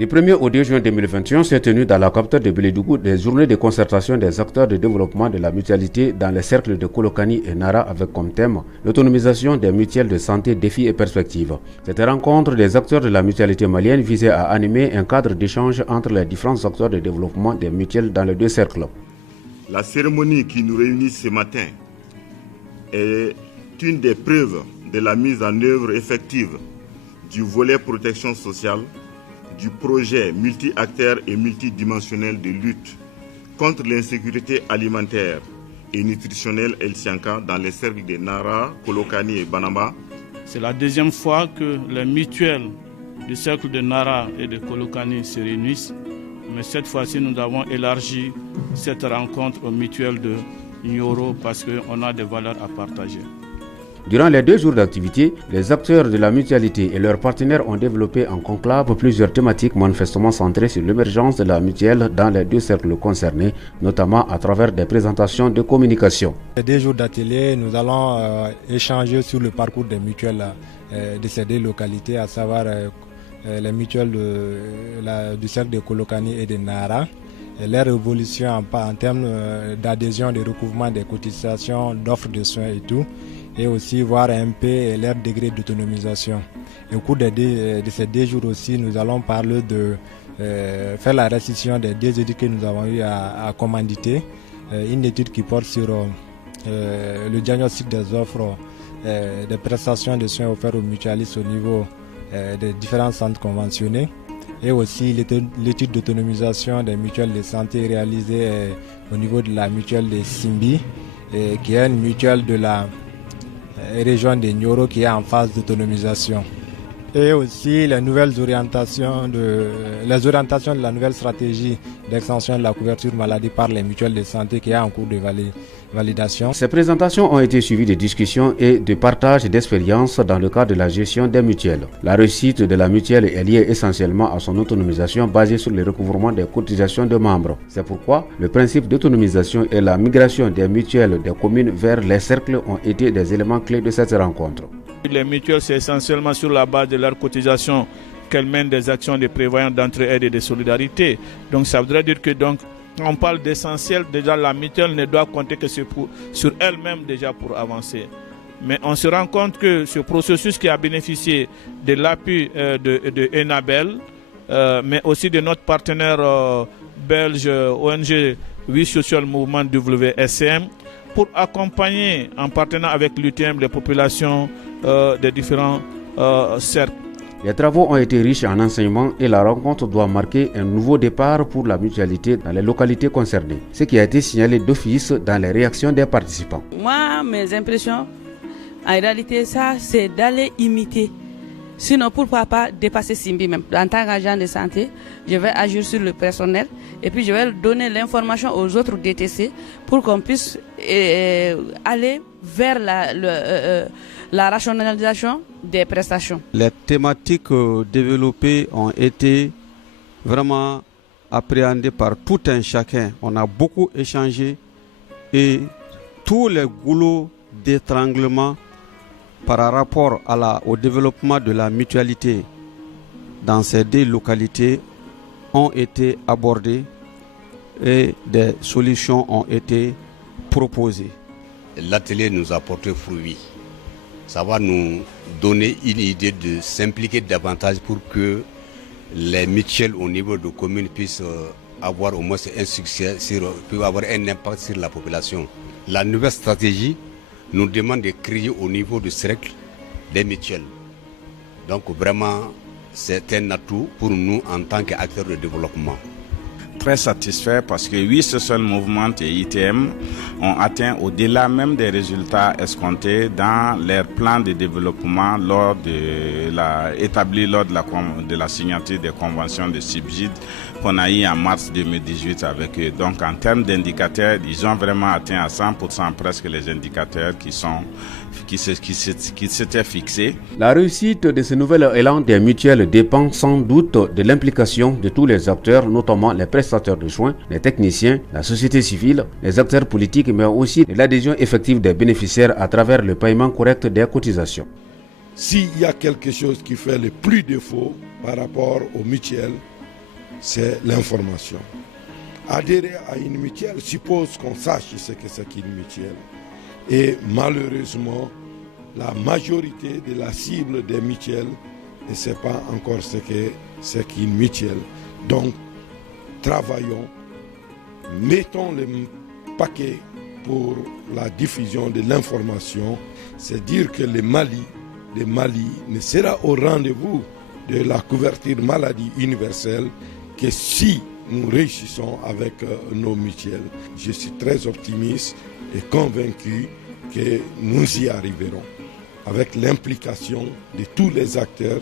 Du 1er au 2 juin 2021, s'est tenu dans la capitale de Bélédougou des journées de concertation des acteurs de développement de la mutualité dans les cercles de Kolokani et Nara avec comme thème l'autonomisation des mutuelles de santé, défis et perspectives. Cette rencontre des acteurs de la mutualité malienne visait à animer un cadre d'échange entre les différents acteurs de développement des mutuelles dans les deux cercles. La cérémonie qui nous réunit ce matin est une des preuves de la mise en œuvre effective du volet protection sociale du projet multi-acteurs et multidimensionnel de lutte contre l'insécurité alimentaire et nutritionnelle El Sianka dans les cercles de Nara, Kolokani et Banamba. C'est la deuxième fois que les mutuelles du cercle de Nara et de Kolokani se réunissent, mais cette fois-ci nous avons élargi cette rencontre aux mutuelles de Nioro parce qu'on a des valeurs à partager. Durant les 2 jours d'activité, les acteurs de la mutualité et leurs partenaires ont développé en conclave plusieurs thématiques manifestement centrées sur l'émergence de la mutuelle dans les 2 cercles concernés, notamment à travers des présentations de communication. Les 2 jours d'atelier, nous allons échanger sur le parcours des mutuelles de ces 2 localités, à savoir les mutuelles du cercle de Kolokani et de Nara. Leur évolution en termes d'adhésion, de recouvrement des cotisations, d'offres de soins et tout, et aussi voir un peu leur degré d'autonomisation. Au cours de ces 2 jours aussi, nous allons parler de faire la restitution des 2 études que nous avons eu à commanditer. Une étude qui porte sur le diagnostic des offres, des prestations de soins offerts aux mutualistes au niveau des différents centres conventionnés. Et aussi l'étude d'autonomisation des mutuelles de santé réalisée au niveau de la mutuelle de Simbi, qui est une mutuelle de la région de Nioro qui est en phase d'autonomisation. Et aussi les orientations de la nouvelle stratégie d'extension de la couverture maladie par les mutuelles de santé qui est en cours de validation. Ces présentations ont été suivies de discussions et de partage d'expériences dans le cadre de la gestion des mutuelles. La réussite de la mutuelle est liée essentiellement à son autonomisation basée sur le recouvrement des cotisations de membres. C'est pourquoi le principe d'autonomisation et la migration des mutuelles des communes vers les cercles ont été des éléments clés de cette rencontre. Les mutuelles, c'est essentiellement sur la base de leur cotisation qu'elles mènent des actions de prévoyance, d'entraide et de solidarité. Donc ça voudrait dire que on parle d'essentiel, déjà la mutuelle ne doit compter que sur elle-même déjà pour avancer. Mais on se rend compte que ce processus qui a bénéficié de l'appui de Enabel, mais aussi de notre partenaire belge ONG We Social Movement WSM, pour accompagner en partenariat avec l'UTM les populations des différents cercles. Les travaux ont été riches en enseignements et la rencontre doit marquer un nouveau départ pour la mutualité dans les localités concernées, ce qui a été signalé d'office dans les réactions des participants. Moi, mes impressions, en réalité, ça, c'est d'aller imiter. Sinon, pourquoi pas dépasser Simbi même. En tant qu'agent de santé, je vais agir sur le personnel et puis je vais donner l'information aux autres DTC pour qu'on puisse aller vers la rationalisation des prestations. Les thématiques développées ont été vraiment appréhendées par tout un chacun. On a beaucoup échangé et tous les goulots d'étranglement par rapport au développement de la mutualité dans ces 2 localités ont été abordés et des solutions ont été proposées. L'atelier nous a porté fruit. Ça va nous donner une idée de s'impliquer davantage pour que les mutuelles au niveau de communes puissent avoir au moins un succès, puissent avoir un impact sur la population. La nouvelle stratégie nous demande de créer au niveau du cercle des mutuelles. Donc vraiment, c'est un atout pour nous en tant qu'acteurs de développement. Très satisfait parce que We Social Movement et ITM ont atteint au-delà même des résultats escomptés dans leur plan de développement établi lors de la signature des conventions de subsides qu'on a eu en mars 2018 avec eux. Donc en termes d'indicateurs, ils ont vraiment atteint à 100% presque les indicateurs qui s'étaient fixés. La réussite de ce nouvel élan des mutuelles dépend sans doute de l'implication de tous les acteurs, notamment les prestataires de soins, les techniciens, la société civile, les acteurs politiques, mais aussi de l'adhésion effective des bénéficiaires à travers le paiement correct des cotisations. S'il y a quelque chose qui fait le plus défaut par rapport aux mutuelles, c'est l'information. Adhérer à une mutuelle suppose qu'on sache ce que c'est qu'une mutuelle. Et malheureusement, la majorité de la cible des mutuelles ne sait pas encore ce que c'est qu'une mutuelle. Donc, travaillons, mettons le paquet pour la diffusion de l'information. C'est dire que le Mali ne sera au rendez-vous de la couverture maladie universelle que si nous réussissons avec nos mutuelles. Je suis très optimiste et convaincu que nous y arriverons avec l'implication de tous les acteurs.